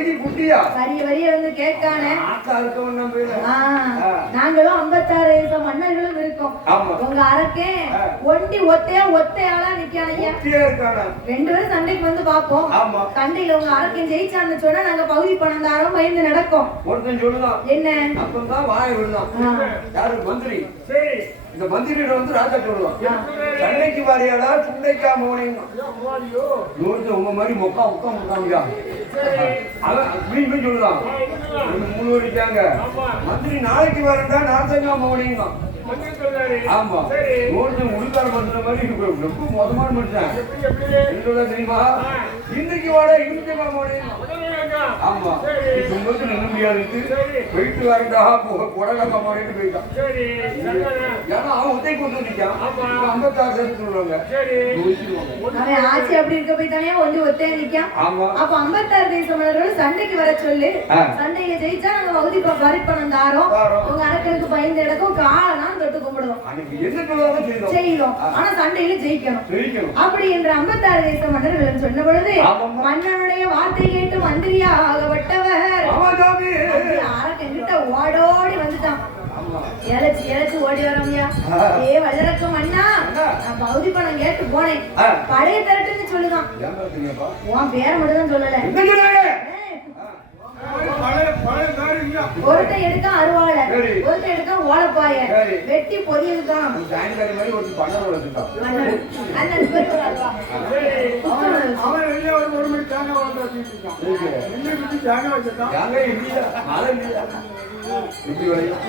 குட்டியா? வரிய வரிய வந்து கேட்கானே. நாங்களும் ஐம்பத்தாறு வயசு மன்னர்களும் இருக்கோம். உங்க அரக்கே ஒண்டி ஒத்தையா ஒத்தையாளா இருக்கானா? ரெண்டு பேரும் சண்டைக்கு வந்து பாப்போம் ஆமா. சண்டையில உங்க அரக்கன் ஜெயிச்சான்னு சொன்னா நாங்க பகுதி பணம் தாரோம் பயந்து நடக்கும். ஒருத்தன் சொல்லுதான். என்ன? அப்பதான் வாய. யாரு? மந்திரி. சரி. இந்த மந்திரியிட வந்து ராஜா சொல்லுவான் சண்டைக்கு வாரியாடா சுண்டைக்கா மோனிங்க உங்க மாதிரி மொக்கா உக்கா முட்டாங்க அவன் அப்படின்னு சொல்லுதான். மூணு அடிக்காங்க மந்திரி நாளைக்கு வரண்டா நாசங்கா மோனிங்க ஆமா. உடுக்கார மந்திர மாதிரி ரொம்ப மோசமான மனுஷன். தெரியுமா? இன்னைக்கு வாடா இன்னைக்கு மோனிங்க ஆமா. உங்களுக்கு நின்று முடியாது போயிட்டு வரண்டா குடலங்க மோனிட்டு போயிட்டான். ஏன்னா அவன் உத்தை கொண்டு நிற்கான் ஐம்பத்தாறு சேர்த்து சொல்லுவாங்க. நூத்தி அவன் ஆட்சி அப்படி இருக்க போய் தானே ஒண்டி ஒத்தையா நிக்கான் ஆமா. அப்ப ஐம்பத்தாறு சண்டைக்கு வர சொல்லு. ஆ. சண்டையில ஜெயிச்சா நாங்க பகுதி வரி பணம் தாரோம். உங்க அரக்கனுக்கு பயந்து இடக்கும் காலெல்லாம் தொட்டு கும்பிடுவோம். செய்வோம். ஆனா சண்டையில ஜெயிக்கணும். அப்படி என்று ஐம்பத்தாறு தேச மன்னர்கள் சொன்ன பொழுது. மன்னனுடைய வார்த்தை கேட்டு மந்திரியாகப்பட்டவர் ஆமா சாமி அப்படியே அரக்கன் கிட்ட ஓடோடி வந்துட்டான். இழைச்சு இழைச்சு ஓடி வரோம்யா. ஏ வல்லரக்கம் அண்ணா. நான் பகுதி பணம் கேட்டு போனேன். பழைய திரட்டுன்னு சொல்லுதான். உன் பேரை மட்டும் தான் சொல்லல ஒருத்தன் எடுக்க அருவாளை சரி. ஒருத்தன் எடுக்க ஓலப்பாய சரி. வெட்டி பொரியல் தான்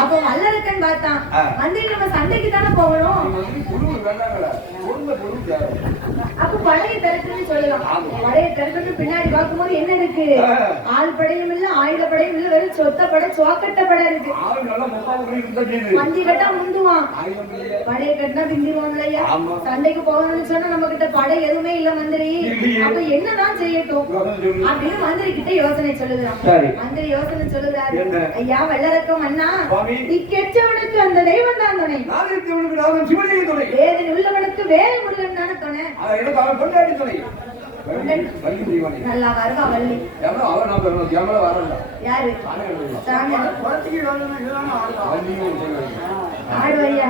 அப்ப வல்லரக்கன் பார்த்தான். வந்து நம்ம சண்டைக்கு தானே போகணும் நீ அப்ப பழைய திரட்டுன்னு சொல்லலாம். பழைய திரட்டுன்னு பின்னாடி பார்க்கும்போது என்ன இருக்கு. ஆள் படையும் இல்ல ஆயுத படையும் இல்ல வெறும் சொத்த படை சோக்கட்ட படை இருக்கு வண்டி கட்டா முந்துவான் படைய கட்டினா பிந்திடுவோம் இல்லையா. சண்டைக்கு போகணும்னு சொன்னா நம்ம கிட்ட படை எதுவுமே இல்ல மந்திரி. அப்ப என்னதான் செய்யட்டும். அப்படின்னு மந்திரி கிட்ட யோசனை சொல்லுகிறான் சரி. மந்திரி யோசனை சொல்லுகிறாரு? ஐயா வெள்ளரக்கம் அண்ணா சுவாமி. இக்கெச்சவனுக்கு அந்த தெய்வம் தான் துணை வேதனை உள்ளவனுக்கு வேலை முருகன் தானே துணை எனக்கு அவன் கொண்டாடி துணை. நல்லா வருவா வள்ளி. எவ்வளோ அவன் நான் பெறணும் எவ்வளோ வரல? யாரு. ஆடுவையா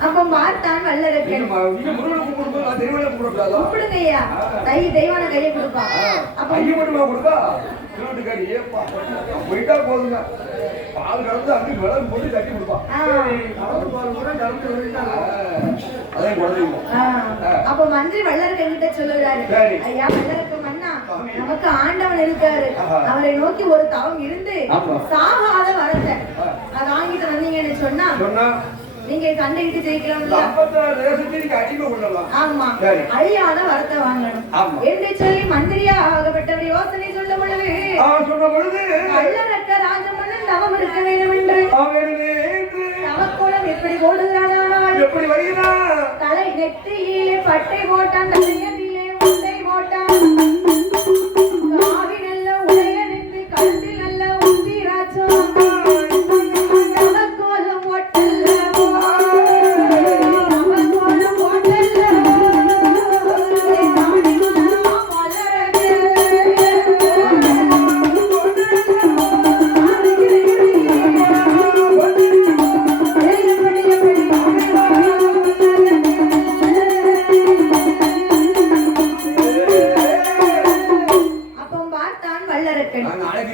அப்ப பார்த்தான் வல்லரக்கன் நீங்க ம- நீங்க முருகனை கும்பிடும்போது நான் தெய்வனை கும்பிடக்கூடாதா? கூப்பிடுங்க ஐயா தை தெய்வான கையை கொடுப்பான் அப்ப ஐயா மட்டுமா கொடுத்தா? திருவட்டுக்காரி, ஏப்பா, போயிட்டா போதுங்க. பால் கலந்து அங்கே போட்டு கட்டி. அப்ப மந்திரி வல்லரக்கன் கிட்ட சொல்லுகிறாரு. ஐயா வல்லரக்கம் அண்ணா நமக்கு ஆண்டவன் இருக்காரு. அவரை நோக்கி ஒரு தவம் இருந்து. சாகாத வரத்தை. அதை வாங்கிட்டு வந்தீங்கன்னு சொன்னா சொன்னா, நீங்க சண்டைக்கு ஜெயிக்கலாம். ஆமா. அழியாத வரத்தை வாங்கணும். என்று சொல்லி மந்திரியா ஆகப்பட்டவர் யோசனை சொல்ல பொழுது அவன் சொன்ன பொழுது, வல்லரக்க ராஜமன்னன் தவம் இருக்க வேண்டும் என்று. தவக்கோலம் எப்படி போடுகிறானால் எப்படி வருகிறான் தலை நெற்றியிலே பட்டை போட்டான் தலையத்திலே உண்டை போட்டான்.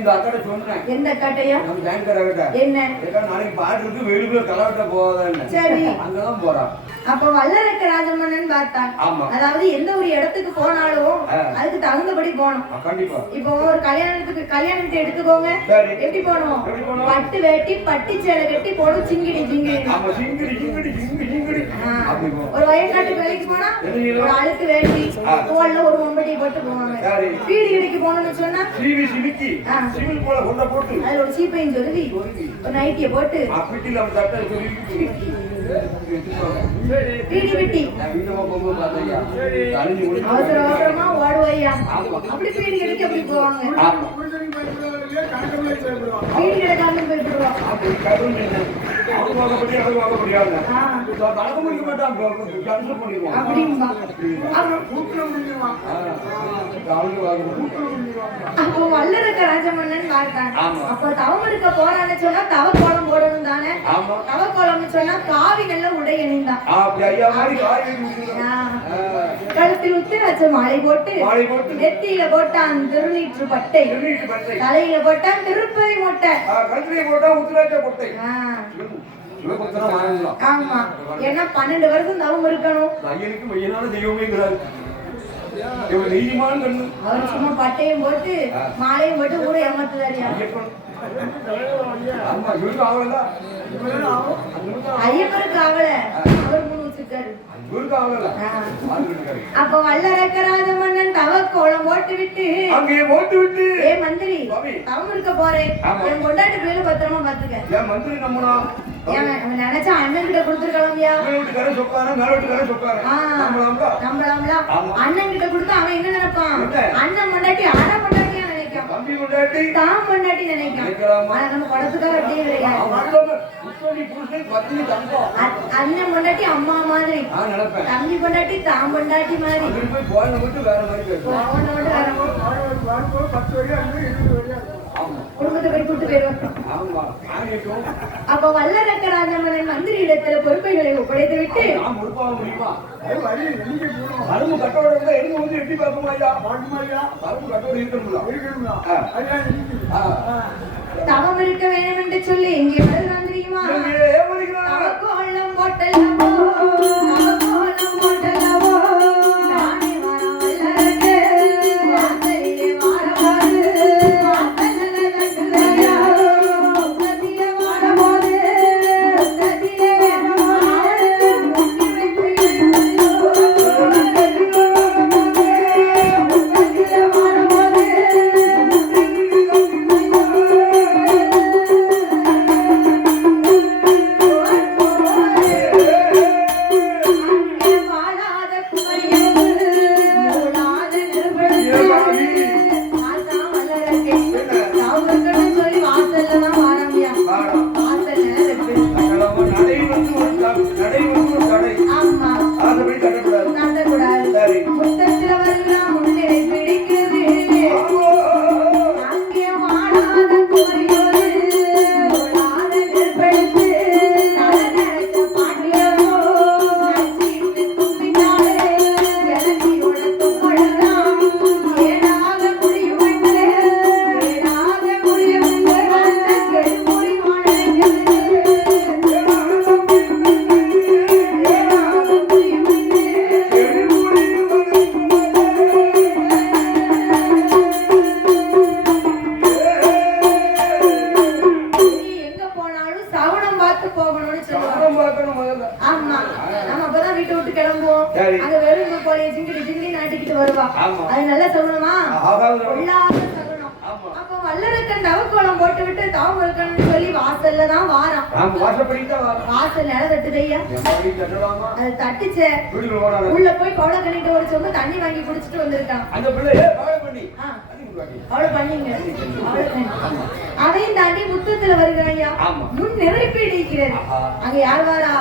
இந்த அக்கறை சொன்னேன். எந்த கட்டையா நம்ம பேங்கர் கிட்ட என்ன? ஏக்கா நாளைக்கு பாட்டு இருக்கு வெயிலுக்குள்ள கலவட்ட போகாதான்னு. சரி. அங்கதான் போறான் அப்ப வல்லரக்க ராஜமன்னன் பார்த்தான் ஆமா. அதாவது எந்த ஒரு இடத்துக்கு போனாலும். அதுக்கு தகுந்தபடி போகணும். கண்டிப்பா. இப்போ ஒரு கல்யாணத்துக்கு கல்யாணத்தை எடுத்துக்கோங்க. எப்படி போகணும்? பட்டு வேட்டி பட்டு சேலை கட்டி போடும் சிங்கிடி சிங்கிடி. ஆமா சிங்கிடி சிங்கிடி. ஒரு வயக்காட்டு வேலைக்கு போனா? ஒரு அழுக்கு வேட்டி. தோல்ல ஒரு மம்பட்டி போட்டு போவாங்க. வீடு கடைக்கு போகணும்னு சொன்னா சிவி சிவிக்கி ஆ. சிவில் போல கொண்ட போட்டு. அதுல ஒரு சீப்பையும் சொருவி சொருவி. ஒரு நைட்டிய போட்டு அப்படில அவன் தட்டை சொல்லி வீடு வெட்டி வீட்டமா போகும்போது பார்த்தையா கழிஞ்சு முடிச்சு அவசர அவசரமா ஓடுவையா? ஆமா. அப்படி வீடு கடைக்கு அப்படி போவாங்க. ஆமா. வீடு கிடைக்காம போயிட்டுருவோம் அப்போ வல்லரக்க ராஜமன்னன் பார்த்தான். அப்போ தவம் இருக்க போறான்னு சொன்னா தவ கோலம் போடணும் தானே? தவ கோலம்னு சொன்னா காவி நல்ல உடை அணிந்தான். கழுத்தில் உத்திராட்ச மாலை போட்டு நெத்தியில போட்டான் திருநீற்று பட்டை. தலையில போட்டான் திருப்பதி மொட்டை. போட்டா உத்திராட்ச வாங்கலாம் ஆமா. ஏன்னா பன்னெண்டு வருஷம் தவம் இருக்கணும். ஐயனுக்கு மையனான அவர் சும்மா பட்டையும் போட்டு மாலையும் போட்டு இவருக்கு ஆகலதான் ஐயப்பருக்கு ஆவல. அவர் மூணு வச்சிருக்காரு. அப்ப மன்னன் தவ கோலம் போட்டு விட்டு அங்கே போட்டு விட்டு ஏ மந்திரி. தவம் இருக்க போறேன். என் கொண்டாட்டி பிள்ளைல ஏன் மந்திரி நம்மனா? நினைச்சா அண்ணன் கிட்ட கொடுத்துருக்கலாம்யா வீட்டுக்காரன் மேல வீட்டுக்காரன் நம்பலாம்ல. அண்ணன் கிட்ட கொடுத்தா அவன் என்ன நினைப்பான்? என்ன? அண்ணன் பொண்டாட்டி அரை பொண்டாட்டியா நினைக்கான். தம்பி தான்? ஆனா நம்ம படத்துக்காக அப்படியே கிடையாது. அண்ணன் பொண்டாட்டி அம்மா மாதிரி. தம்பி பொண்டாட்டி தான் பொண்டாட்டி மாதிரி. அங்கிட்டு போய் போன மட்டும் வேற மாதிரி பேசுவான் ஒண்ணு மட்டும் வேற ஆமா குடும்பத்தை போய் கூட்டு அப்ப வல்லரக்க ராஜமன்னன் மந்திரி இடத்துல பொறுப்பைகளை ஒப்படைத்து விட்டு கரும்பு கட்டோட இருந்தா எங்க வந்து எட்டி பார்க்குமா ஐயா? கரும்பு கட்டோட இருக்கணும்ல. ஆ. தவம் இருக்க வேண்டும் என்று சொல்லி எங்கே வருகிறான் தெரியுமா வருகிறாங்க? தான் வாரான் நாம வாசப்படி தான் வரோம். வாசல் நில தட்டுதையா? அது தட்டுச்சே. உள்ள போய் கொலை கண்ணிட்டு ஒரு சொம்பு தண்ணி வாங்கி குடிச்சிட்டு வந்திருக்கான் அந்த பிள்ளை வாழை பண்ணி. அவ்வளவு பண்ணீங்க அதையும் தாண்டி முத்தத்துல வருகிறாயா. முன் நெருப்பு இடிக்கிறது. அங்க யார் வாரா?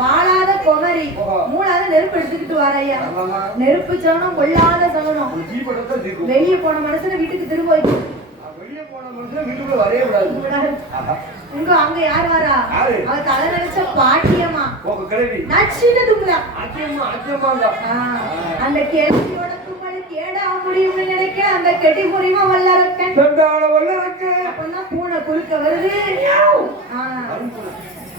வாழாத குமரி. மூணாத நெருப்பு எடுத்துக்கிட்டு வாரையா. நெருப்பு சோனம் கொள்ளாத தீர்க்கும். வெளியே போன மனுஷனை வீட்டுக்கு திரும்ப வைக்கும் நான் வெளியே போன மனுஷன் வீட்டுக்குள்ள வரவே. உங்க அங்க யார் வாரா? அவ தலை நினைச்ச பாட்டியம்மா. உங்க கிழவி. நச்சின்னு துங்குதா அத்தியம்மா, அத்தியம்மாங்க. அந்த கேள்வியோட தும்மலை ஏடா முடியும்னு நினைக்க அந்த கெட்டி புரியுமா அப்பதான் பூனை குறுக்க வருது. ஆ,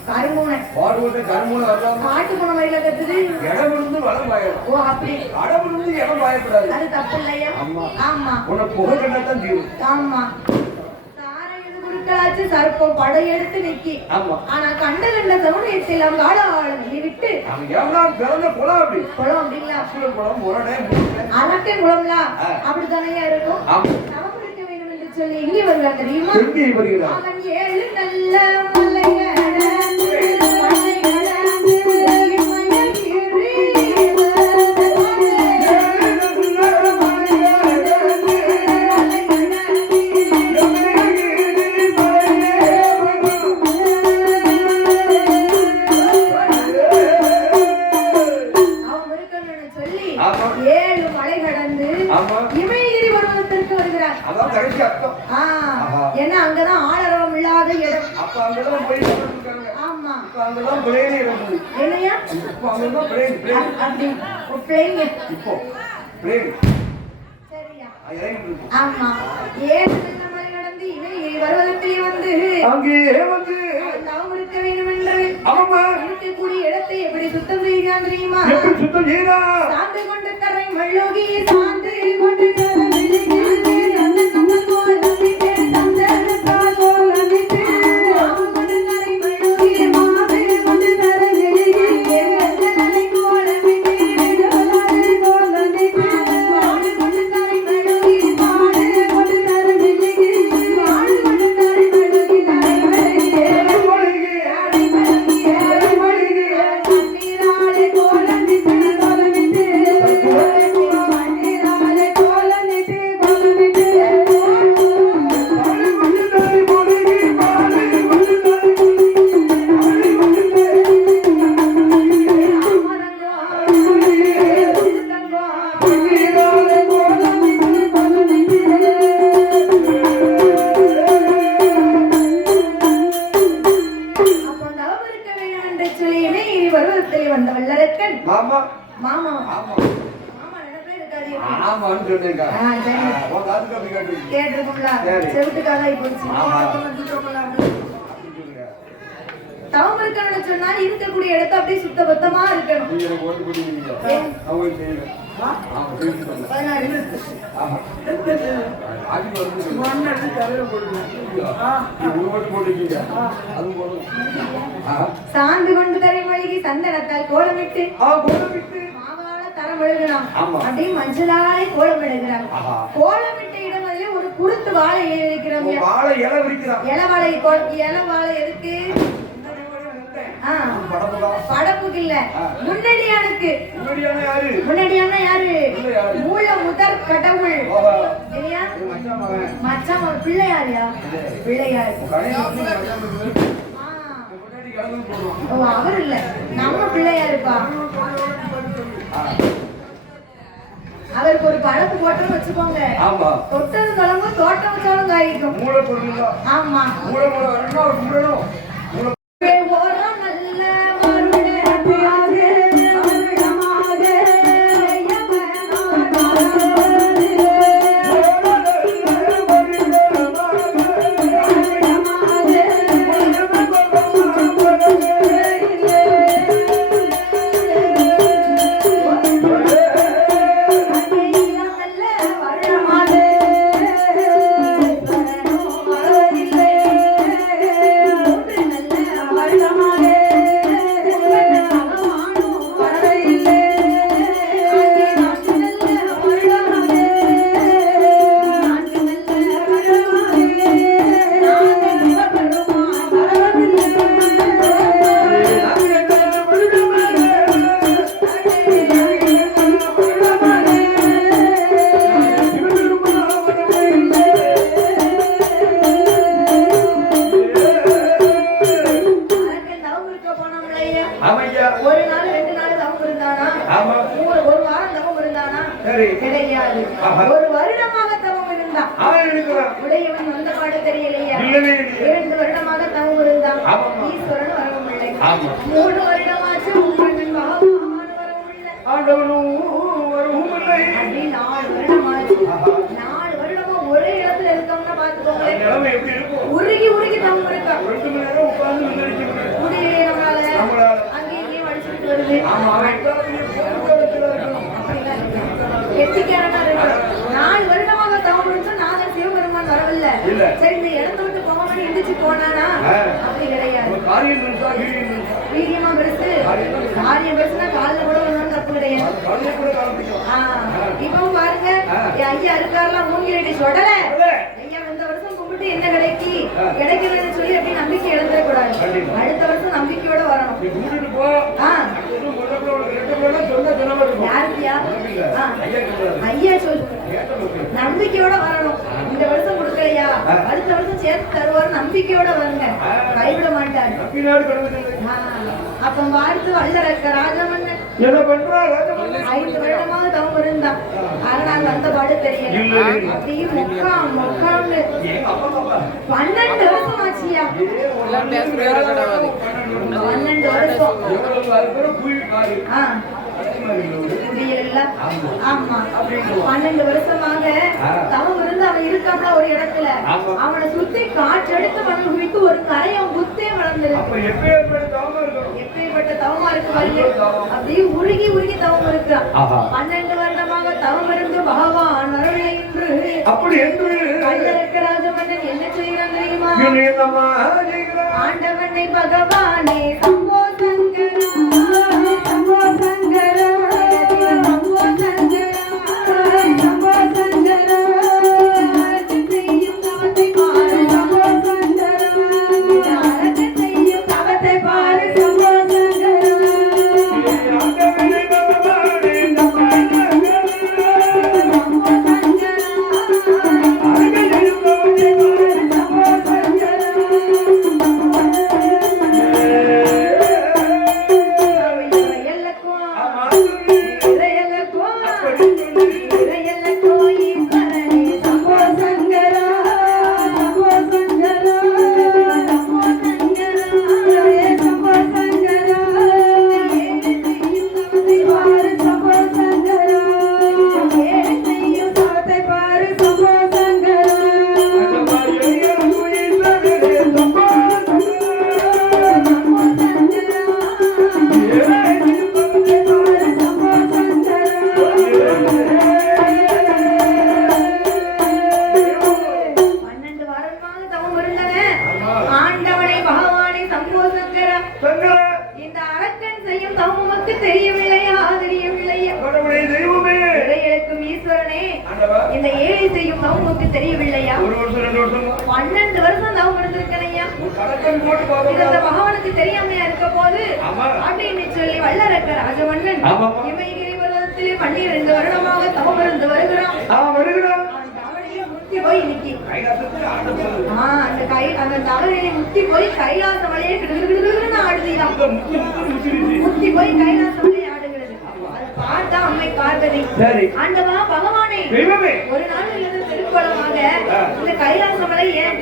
கரும்பூனை. பாடுபட்ட கருமூல வரலாம்? காட்டு பூனை வயல கத்துது. இடம் இருந்து வளம் பாயலாம் ஓ அப்படி. அடம் இருந்து இடம் பாயக்கூடாது. அது தப்பு இல்லையா? ஆமா. ஆமா. உனக்கு புகை கண்டாதான் தீரும் ஆமா. குறுக்கலாச்சு சர்ப்பம் படையெடுத்து நிக்கி. ஆனா கண்ட கண்ட சமுதாயத்தில் அவங்க ஆள ஆளுங்களை விட்டு குளம் அப்படி. குளம் அப்படிங்களா? குளம் அரட்டை குளம்லா. அப்படித்தானே இருக்கும்? நமக்கு வேண்டும் என்று சொல்லி தெரியுமா? எங்கே வருகிறார்? அவன் ஏழு நல்ல இருக்கு. ஆமா. ஏழு நல்ல மலை கடந்து இமயகிரி பருவத்திலே வந்து? அங்கே வந்து தவம் இருக்க வேண்டும் என்று ஆமா இருக்கக்கூடிய இடத்தை எப்படி சுத்தம் செய்கிறான் தெரியுமா? எப்படி சுத்தம் செய்யறா சாந்து கொண்டு தரை மழுகி சாந்து கொண்டு மெழுகி, ஆமான்னு சரி. உன் காதுக்கு அப்படி காட்டுறீங்க கேட்டிருக்கும்ல. செவிட்டுக்காக போச்சு. தவம் இருக்கணும்னு சொன்னால் இருக்கக்கூடிய இடத்த அப்படியே சுத்த பத்தமா இருக்கணும் சாந்து கொண்டு தரை மொழிகி சந்தனத்தால் கோலமிட்டு ஆ கோலம் எழுதலாம் ஆமா. அப்படியே மஞ்சளாலே கோலம் எழுதுறாங்க ஆஹா. கோலமிட்ட இடம் அதிலே ஒரு குருத்து வாழை இருக்கிறோம். வாழை இலை விரிக்கிறான். இலை வாழை இலை வாழை எதுக்கு படப்புக்கு இல்ல. முன்னடியானுக்கு. முன்னாடியான யாரு? மூல முதற் கடவுள். மச்சான் பிள்ளையாரியா பிள்ளையார் அவர் இல்ல. நம்ம பிள்ளையாருப்பா அவருக்கு ஒரு பழப்பு போட்டோம்னு வச்சுக்கோங்க. ஆமா. தொட்டது கிளம்பும் தோட்டம் வச்சாலும் காய்க்கும் மூலப்பொருள் தான் ஆமா. மூலப்பொருள் வரணும்னா அவர் கும்பிடணும் மூல வீரியம் பெருசு. காரியம் பெருசுனா காலில் கூட ஒன்றும் தப்பு கிடையாது. இப்பவும் பாருங்க. ஐயா இருக்காருலாம் மூங்கிலடி சொடல. ஐயா இந்த வருஷம் கும்பிட்டு என்ன கிடைக்கி கிடைக்கலன்னு சொல்லி அப்படி நம்பிக்கை இழந்துடக்கூடாது. அடுத்த வருஷம் நம்பிக்கையோட வரணும். யாருக்கியா? ஐயா சொல்லு. நம்பிக்கையோட வரணும். இந்த வருஷம் கொடுக்கலையா? அடுத்த வருஷம் சேர்த்து தருவார் நம்பிக்கையோட வருங்க. கைவிட மாட்டாரு. அப்ப பார்த்து வல்லரக்க ராஜமன்னன். என்ன பண்றா ராஜமன்னன்? ஐந்து வருடமாக தவம் இருந்தான். நாங்க அந்த பாடு தெரியல. இல்லை. அப்படியே மொக்காம் அப்பா பன்னெண்டு வருஷம் ஆச்சியா. பன்னெண்டு வருஷம். ஆமா. பன்னெண்டு வருஷமாக தவம் இருந்து அவன் இருக்காமல ஒரு இடத்துல. அவனை சுத்தி காற்றெடுத்து மண் குவித்து ஒரு கரையம் குத்தே வளர்ந்துருக்கு. எப்பேற்பட்ட தவமா இருக்கு? பாருங்க. அப்படியே உருகி உருகி தவம் இருக்கிறான். பன்னெண்டு வருடமாக தவம் இருந்து பகவான் வரவில்லை என்று அப்படி என்று ராஜமன்னன் என்ன செய்கிறான் தெரியுமா? ஆண்டவனை பகவானே போது. அப்படின்னு சொல்லி வல்லரக்க ராஜமன்னன் ஆமாமா. இமயகிரி பர்வதத்திலே பன்னிரண்டு வருடமாக தவம் இருந்து வருகிறான். முத்தி போய் நிக்கி கைலாசத்துக்கு ஆண்டவர் ஆ, அந்த கை அந்த தவணையை முத்தி போய் கைலாச மலையை கிடுகிடுகிடுன்னு இந்த முத்து போய் கைலாச மலையை ஆடுகிறது. பார்த்தா அம்மை பார்வதி. ஆண்டவா பகவானே. ஒரு நாள் திருக்குளமாக இந்த கைலாச மலை ஏன்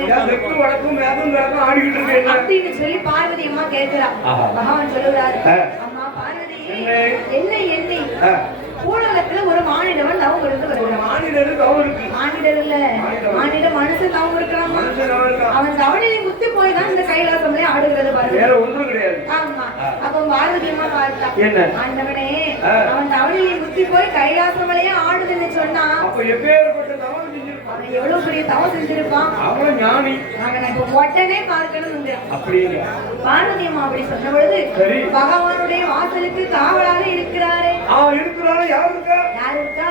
தெற்கு வடக்கும் மேலும் மேலும் ஆடிக்கிட்டு என்ன அப்படின்னு சொல்லி பார்வதி அம்மா கேட்கிறா ஆஹா. பகவான் சொல்லுகிறாரு ஆ. அம்மா பார்வதி என்ன? பூலகத்துல ஒரு மானிடவன் தவம் இருந்து ஒரு வருகிறான். மாநிலருக்கு அவர் இருக்கு. மானிடர் இல்ல. மானிடர். மானிட மனுஷன் தவம் இருக்கான். அவன் தவணையை முத்தி போய் தான் இந்த கைலாசம்ல ஆடுகிறது பாருங்க. வேற ஒன்றும் கிடையாது. ஆமா. அப்ப பார்வதியம்மா பார்த்தா என்ன? ஆண்டவனே. அவன் தவணையை முத்தி போய் கைலாசமலையே ஆடுதுன்னு சொன்னா அப்ப எப்பேற்பட்ட எவ்வளவு பெரிய தவம் செஞ்சிருப்பான்? ஞானி. அவனை இப்ப உடனே பார்க்கணும் அப்படின்னு பார்வதி அம்மா அப்படி சொன்ன பொழுது. பகவானுடைய வாசலுக்கு காவலாக இருக்கிறாரே. அவன் இருக்கிறான யார் இருக்கா? யார் இருக்கா?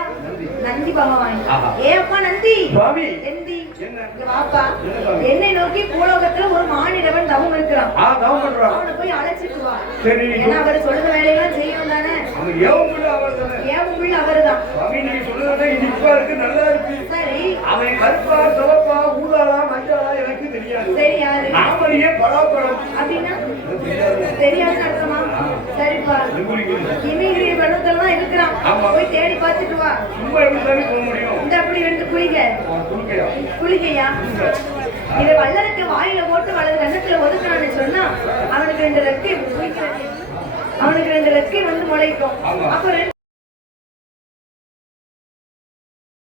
நந்தி. பகவான். ஆஹா. ஏ அப்பா நந்தி. நந்தி. வாப்பா. என்ன நோக்கி பூலோகத்துல ஒரு மானிடவன் தவம் இருக்கிறான். அவனை போய் அழைச்சிட்டு வா. ஏன்னா அவர் சொல்ற வேலையெல்லாம் செய்யணும் அவர் தானே ஏன் உள்ள அவர்தான்? சுவாமி நீங்க சொல்றதே இனிப்பா இருக்கு நல்லா இருக்கு. சரி. அவன் கருப்பா சிவப்பா ஊதாளா மஞ்சளா எனக்கு தெரியாது. சரி யாரு நாமளியே பலாப்பழம் அப்படின்னா தெரியாது அர்த்தமா? சரிப்பா. இமயகிரி பருவத்தெல்லாம் இருக்கிறான். போய் தேடி பார்த்துட்டு வா. சும்மா எப்படி தானே போக முடியும்? இந்த அப்படி ரெண்டு குளிக. குறுக்கையா குளிகையா? இதை வல்லருக்கு வாயில போட்டு வலது கண்ணத்துல ஒதுக்கணும்னு சொன்னா அவனுக்கு ரெண்டு ரெக்கை குளிக்கிறது அவனுக்கு ரெண்டு ரெக்கை வந்து முளைக்கும். அப்ப